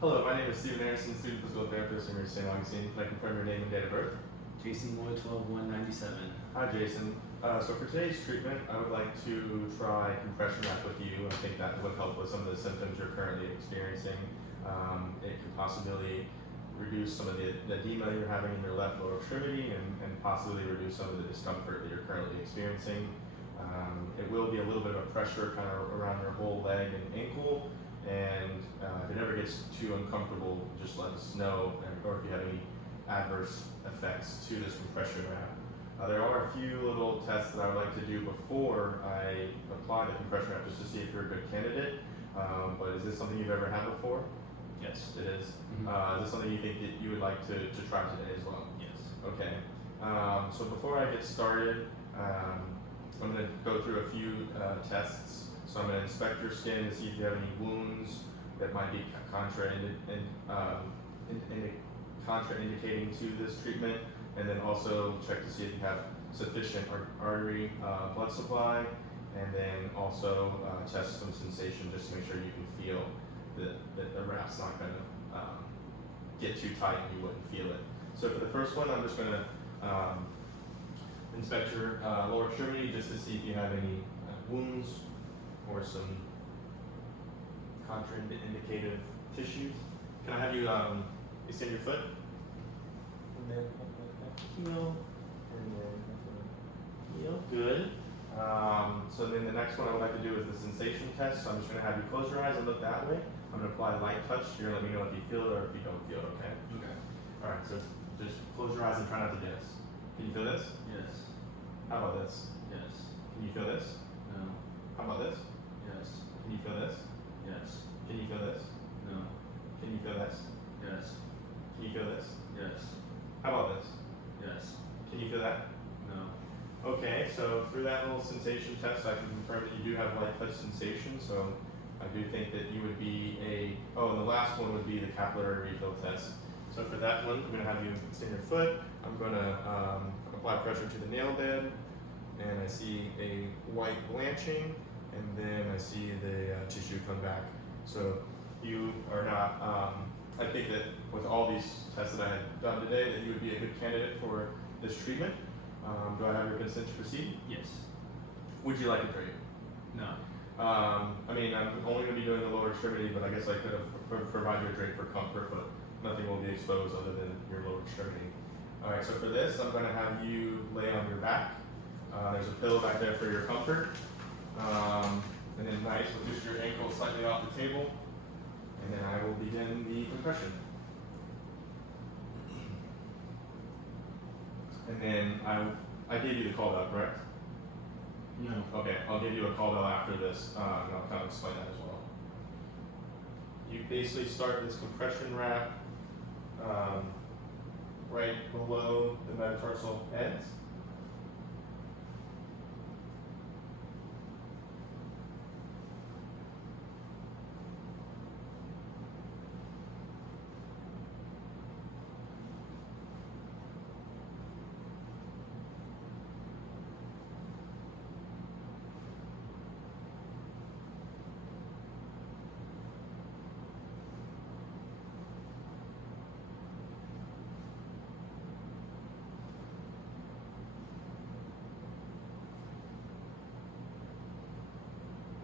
Hello, my name is Stephen Anderson, student physical therapist in St. Augustine. Can I confirm your name and date of birth? Jason Moy, 12-1-97. Hi, Jason. So for today's treatment, I would like to try compression wrap with you. I think that would help with some of the symptoms you're currently experiencing. It could possibly reduce some of the edema you're having in your left lower extremity and possibly reduce some of the discomfort that you're currently experiencing. It will be a little bit of pressure kind of around your whole leg and ankle. And if it ever gets too uncomfortable, just let us know, or if you have any adverse effects to this compression wrap. There are a few little tests that I would like to do before I apply the compression wrap just to see if you're a good candidate. But is this something you've ever had before? Yes. It is. Mm-hmm. Is this something you think that you would like to try today as well? Yes. Okay. So before I get started, I'm going to go through a few tests. So I'm going to inspect your skin to see if you have any wounds that might be contraindicating to this treatment, and then also check to see if you have sufficient artery blood supply, and then also test some sensation just to make sure you can feel that the wrap's not going to get too tight and you wouldn't feel it. So for the first one, I'm just going to inspect your lower extremity just to see if you have any wounds or some contraindicative tissues. Can I have you extend your foot? And then heel, and then heel. Good. So then the next one I would like to do is the sensation test. So I'm just going to have you close your eyes and look that way. I'm going to apply light touch. You're going to let me know if you feel it or if you don't feel it, okay? Okay. All right, so just close your eyes and try not to dance. Can you feel this? Yes. How about this? Yes. Can you feel this? No. How about this? Yes. Can you feel this? Yes. Can you feel this? No. Can you feel this? Yes. Can you feel this? Yes. How about this? Yes. Can you feel that? No. Okay, so through that little sensation test, I can confirm that you do have light touch sensation. So I do think that you would be and the last one would be the capillary refill test. So for that one, I'm going to have you extend your foot. I'm going to apply pressure to the nail bed, and I see a white blanching, and then I see the tissue come back. So you are not, I think that with all these tests that I had done today, that you would be a good candidate for this treatment. Do I have your consent to proceed? Yes. Would you like a drape? No. I mean, I'm only going to be doing the lower extremity, but I guess I could have provided you a drape for comfort, but nothing will be exposed other than your lower extremity. All right, so for this, I'm going to have you lay on your back. There's a pillow back there for your comfort. And then nice, we'll push your ankle slightly off the table, and then I will begin the compression. And then I gave you the call bell, correct? No. Okay, I'll give you a call bell after this, and I'll kind of explain that as well. You basically start this compression wrap right below the metatarsal ends.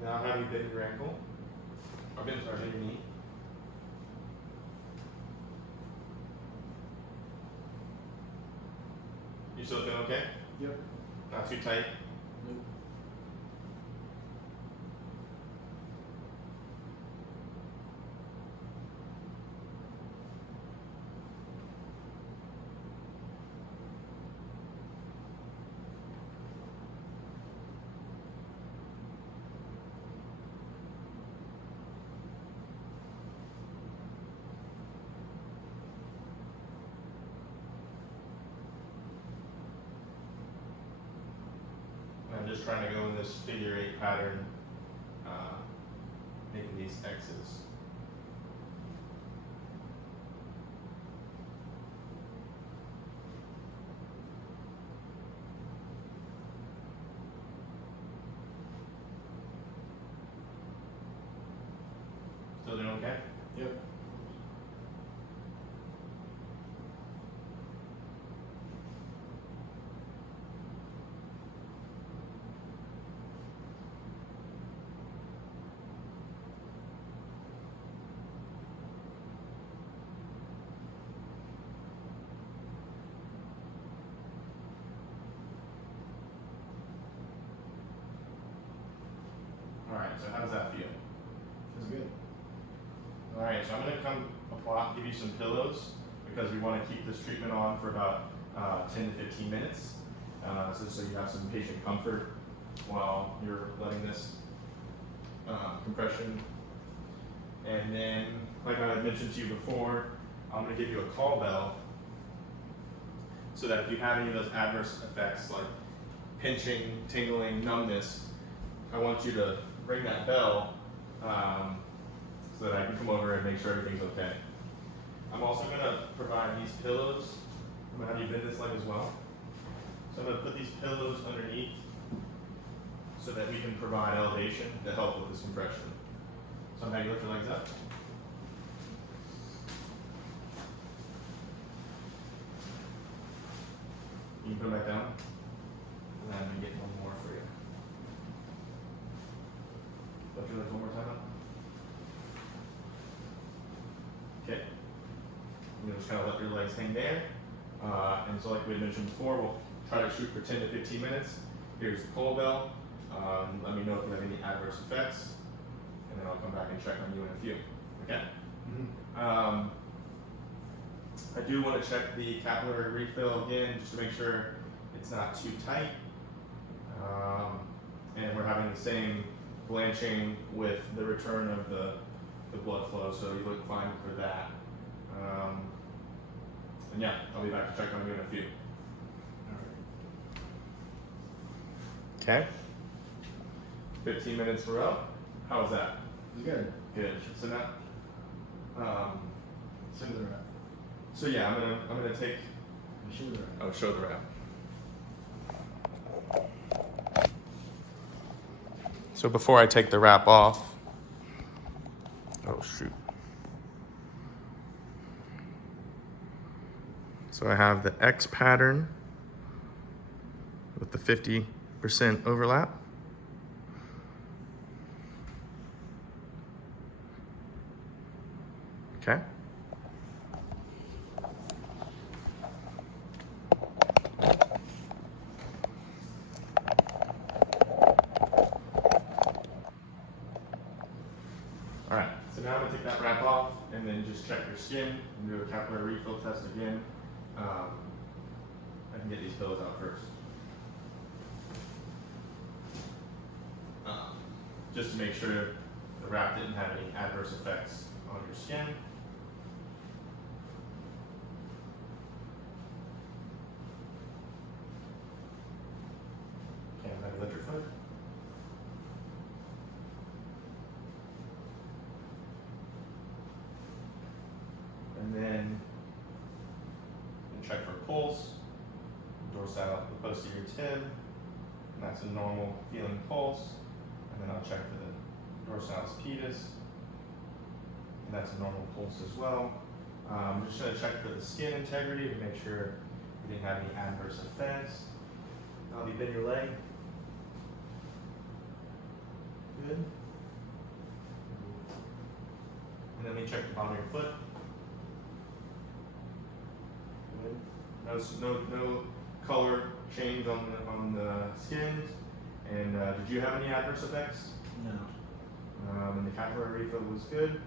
Now have you bend your ankle? Or bend your knee? You still feel okay? Yep. Not too tight? Nope. I'm just trying to go in this figure 8 pattern, making these X's. Still doing okay? Yep. so how does that feel? That's good. Alright, so I'm going to give you some pillows because we want to keep this treatment on for about 10 to 15 minutes. So you have some patient comfort while you're letting this compression. And then, like I had mentioned to you before, I'm going to give you a call bell so that if you have any of those adverse effects like pinching, tingling, numbness, I want you to ring that bell so that I can come over and make sure everything's okay. I'm also going to provide these pillows. I'm going to have you bend this leg as well. So I'm going to put these pillows underneath so that we can provide elevation to help with this compression. So I'm going to lift your legs up. You can put them back down. And then I'm going to get one more for you. Lift your legs one more time up. Okay. You're just kind of let your legs hang there. And so like we had mentioned before, we'll try to shoot for 10 to 15 minutes. Here's the call bell. Let me know if you have any adverse effects. And then I'll come back and check on you in a few. Okay? Mm-hmm. I do want to check the capillary refill again, just to make sure it's not too tight. And we're having the same blanching with the return of the blood flow, so you look fine for that. And yeah, I'll be back to check on you in a few. Okay. 15 minutes we're up. How was that? It's good. Good. So now, Show the wrap. so yeah, I'm gonna take. Show the wrap. Oh, show the wrap. So before I take the wrap off, oh shoot. So I have the X pattern with the 50% overlap. Okay. All right, so now I'm gonna take that wrap off and then just check your skin and do a capillary refill test again. I can get these pillows out first. Just to make sure the wrap didn't have any adverse effects on your skin. Okay, I'm gonna lift your foot. And then check for pulse, dorsal, the posterior tib, and that's a normal feeling pulse. And then I'll check for the dorsalis pedis, and that's a normal pulse as well. I'm just going to check for the skin integrity to make sure we didn't have any adverse effects. I'll bend your leg. Good. And then we check the bottom of your foot. No color change on the skin. And did you have any adverse effects? No. And the capillary refill was good.